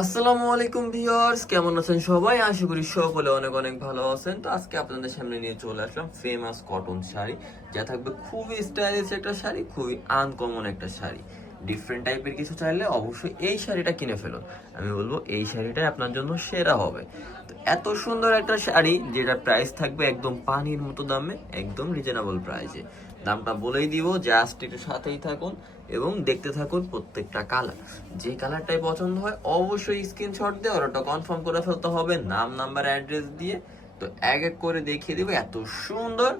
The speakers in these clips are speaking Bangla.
আসসালামু আলাইকুম ভিউয়ার্স, কেমন আছেন সবাই? আশা করি সকলে অনেক অনেক ভালো আছেন। তো আজকে আপনাদের সামনে নিয়ে চলে আসলাম ফেমাস কটন শাড়ি, যা থাকবে খুবই স্টাইলিশ একটা শাড়ি, খুবই আনকমন একটা শাড়ি। ডিফারেন্ট টাইপের কিছু চাইলে অবশ্যই এই শাড়িটা কিনে ফেলুন। আমি বলব এই শাড়িটাই আপনার জন্য সেরা হবে। তো এত সুন্দর একটা শাড়ি যেটা প্রাইস থাকবে একদম পানির মতো দামে, একদম রিজনেবল প্রাইসে দামটা বলেই দিব জাস্ট একটু সাথেই থাকুন এবং দেখতে থাকুন প্রত্যেকটা কালার যে কালারটাই পছন্দ হয়, অবশ্যই স্ক্রিনশট দিয়ে অর্ডারটা কনফার্ম করে ফেলতে হবে, নাম নাম্বার অ্যাড্রেস দিয়ে। তো এক এক করে দেখিয়ে দিব এত সুন্দর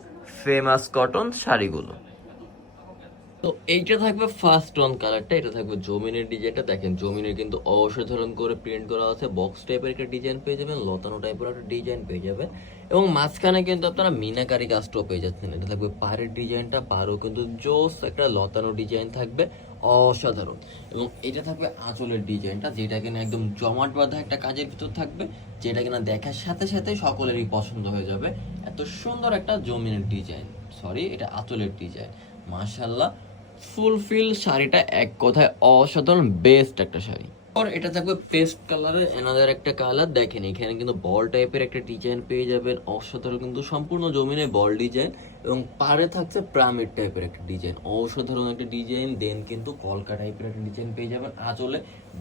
ফেমাস কটন শাড়িগুলো। তো এইটা থাকবে ফার্স্ট টোন কালারটা এটা থাকবে জমিনের ডিজাইনটা দেখেন, জমিনের কিন্তু অসাধারণ করে প্রিন্ট করা আছে বক্স টাইপের একটা ডিজাইন পেয়ে যাবেন, লতানো টাইপের একটা ডিজাইন পেয়ে যাবেন। এবং মাঝখানে কিন্তু আপনারা মিনাকারি কাজটাও পেয়ে যাচ্ছেন। এটা থাকবে পাড়ের ডিজাইনটা পাড়ও কিন্তু জোস একটা লতানো ডিজাইন থাকবে, অসাধারণ। এবং এটা থাকবে আঁচলের ডিজাইনটা যেটা কিনা একদম জমাট বাঁধা একটা কাজের ভিতর থাকবে, যেটা কিনা দেখার সাথে সাথে সকলেরই পছন্দ হয়ে যাবে। এত সুন্দর একটা জমিনের ডিজাইন সরি এটা আঁচলের ডিজাইন মাশাল্লাহ ফুলফিল শাড়িটা এক কথায় অসাধারণ বেস্ট একটা শাড়ি। আর এটা থাকবে পেস্ট কালারের এনাদার একটা কালার দেখেন, এখানে কিন্তু বল টাইপের একটা ডিজাইন পেয়ে যাবেন। অসাধারণ কিন্তু সম্পূর্ণ জমিনে বল ডিজাইন এবং পাড়ে থাকছে প্রামিড টাইপের একটা ডিজাইন অসাধারণ একটা ডিজাইন দেন কিন্তু কলকা টাইপের একটা ডিজাইন পেয়ে যাবেন। আঁচলে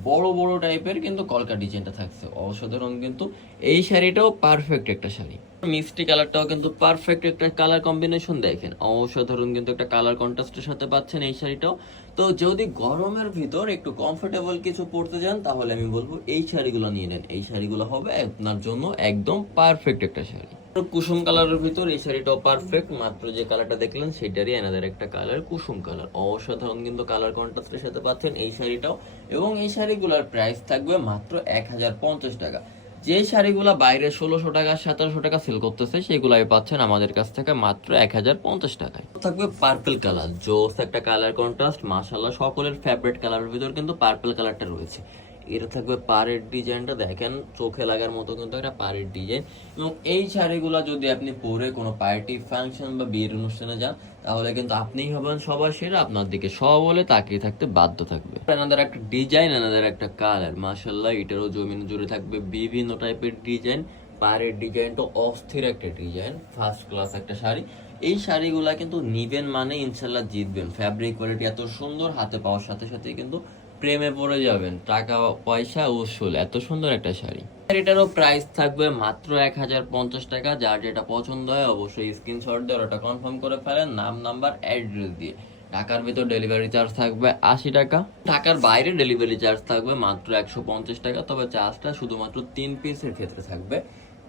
বড় বড় টাইপের কিন্তু কলকা ডিজাইনটা থাকছে। অসাধারণ কিন্তু এই শাড়িটাও পারফেক্ট একটা শাড়ি। মিষ্টি কালারটাও কিন্তু পারফেক্ট একটা কালার কম্বিনেশন দেখেন। অসাধারণ কিন্তু একটা কালার কন্ট্রাস্টের সাথে পাচ্ছেন এই শাড়িটাও। তো যদি গরমের ভিতর একটু কমফোর্টেবল কিছু পরতে যান, তাহলে আমি বলব এই শাড়িগুলো নিয়ে নেন। এই শাড়িগুলো হবে আপনার জন্য একদম পারফেক্ট একটা শাড়ি। কুসুম কালারের ভিতর এই শাড়িটাও পারফেক্ট মাত্র যে কালারটা দেখলেন সেটারই এনাদের একটা কালার কুসুম কালার অসাধারণ কিন্তু কালার কন্ট্রাস্টের সাথে পাচ্ছেন এই শাড়িটাও। এবং এই শাড়িগুলোর প্রাইস থাকবে মাত্র এক হাজার পঞ্চাশ টাকা। যে শাড়িগুলা বাইরে ষোলোশো টাকা, সতেরোশো টাকা সেল করতেছে, সেগুলাই পাচ্ছেন আমাদের কাছ থেকে মাত্র এক হাজার পঞ্চাশ টাকায়। থাকবে পার্পল কালার জোস একটা কালার কন্ট্রাস্ট মাসাল্লাহ সকলের ফেভারিট কালারের ভিতর কিন্তু পার্পল কালারটা রয়েছে। এটা থাকবে পাড়ের ডিজাইনটা দেখেন, চোখে লাগার মতো কিন্তু একটা পাড়ের ডিজাইন। এবং এই শাড়িগুলো যদি আপনি পরে কোনো পার্টি, ফাংশন বা বিয়ের অনুষ্ঠানে যান, তাহলে কিন্তু আপনিই হবেন সবার সেরা, আপনার দিকে সব বলে তাকিয়ে থাকতে বাধ্য থাকবে। এনাদের একটা ডিজাইন এনাদের একটা কালার মাসাল্লাহ এটারও জমিন জুড়ে থাকবে বিভিন্ন টাইপের ডিজাইন পাড়ের ডিজাইনটা অস্থির একটা ডিজাইন ফার্স্ট ক্লাস একটা শাড়ি। এই শাড়িগুলা কিন্তু নিবেন মানে ইনশাল্লাহ জিতবেন। ফ্যাব্রিক কোয়ালিটি এত সুন্দর, হাতে পাওয়ার সাথে সাথে কিন্তু প্রেমে পড়ে যাবেন। টাকা, পয়সা, উসুল, এত সুন্দর একটা শাড়ি। এটারও প্রাইস থাকবে মাত্র এক হাজার পঞ্চাশ টাকা। যার যেটা পছন্দ হয় অবশ্যই স্ক্রিনশট দিয়ে ওটা কনফার্ম করে ফেলেন। নাম নাম্বার অ্যাড্রেস দিয়ে। ঢাকার ভিতর ডেলিভারি চার্জ থাকবে আশি টাকা। ঢাকার বাইরে ডেলিভারি চার্জ থাকবে মাত্র একশো পঞ্চাশ টাকা। তবে চার্জটা শুধুমাত্র তিন পিসের ক্ষেত্রে থাকবে।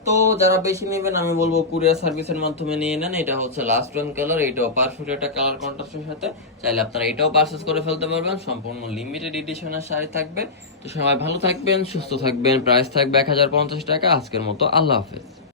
তো যারা বেশি নেবেন, আমি বলব কুরিয়ার সার্ভিসের মাধ্যমে নিয়ে নেন। এটা হচ্ছে লাস্ট ওয়ান কালার এটাও পারফেক্ট একটা কালার কন্ট্রাস্টের সাথে। চাইলে আপনারা এটাও পারচেস করে ফেলতে পারবেন। সম্পূর্ণ লিমিটেড এডিশনের শাড়ি থাকবে। তো সবাই ভালো থাকবেন, সুস্থ থাকবেন প্রাইস থাকবে এক হাজার পঞ্চাশ টাকা। আজকের মতো আল্লাহ হাফেজ।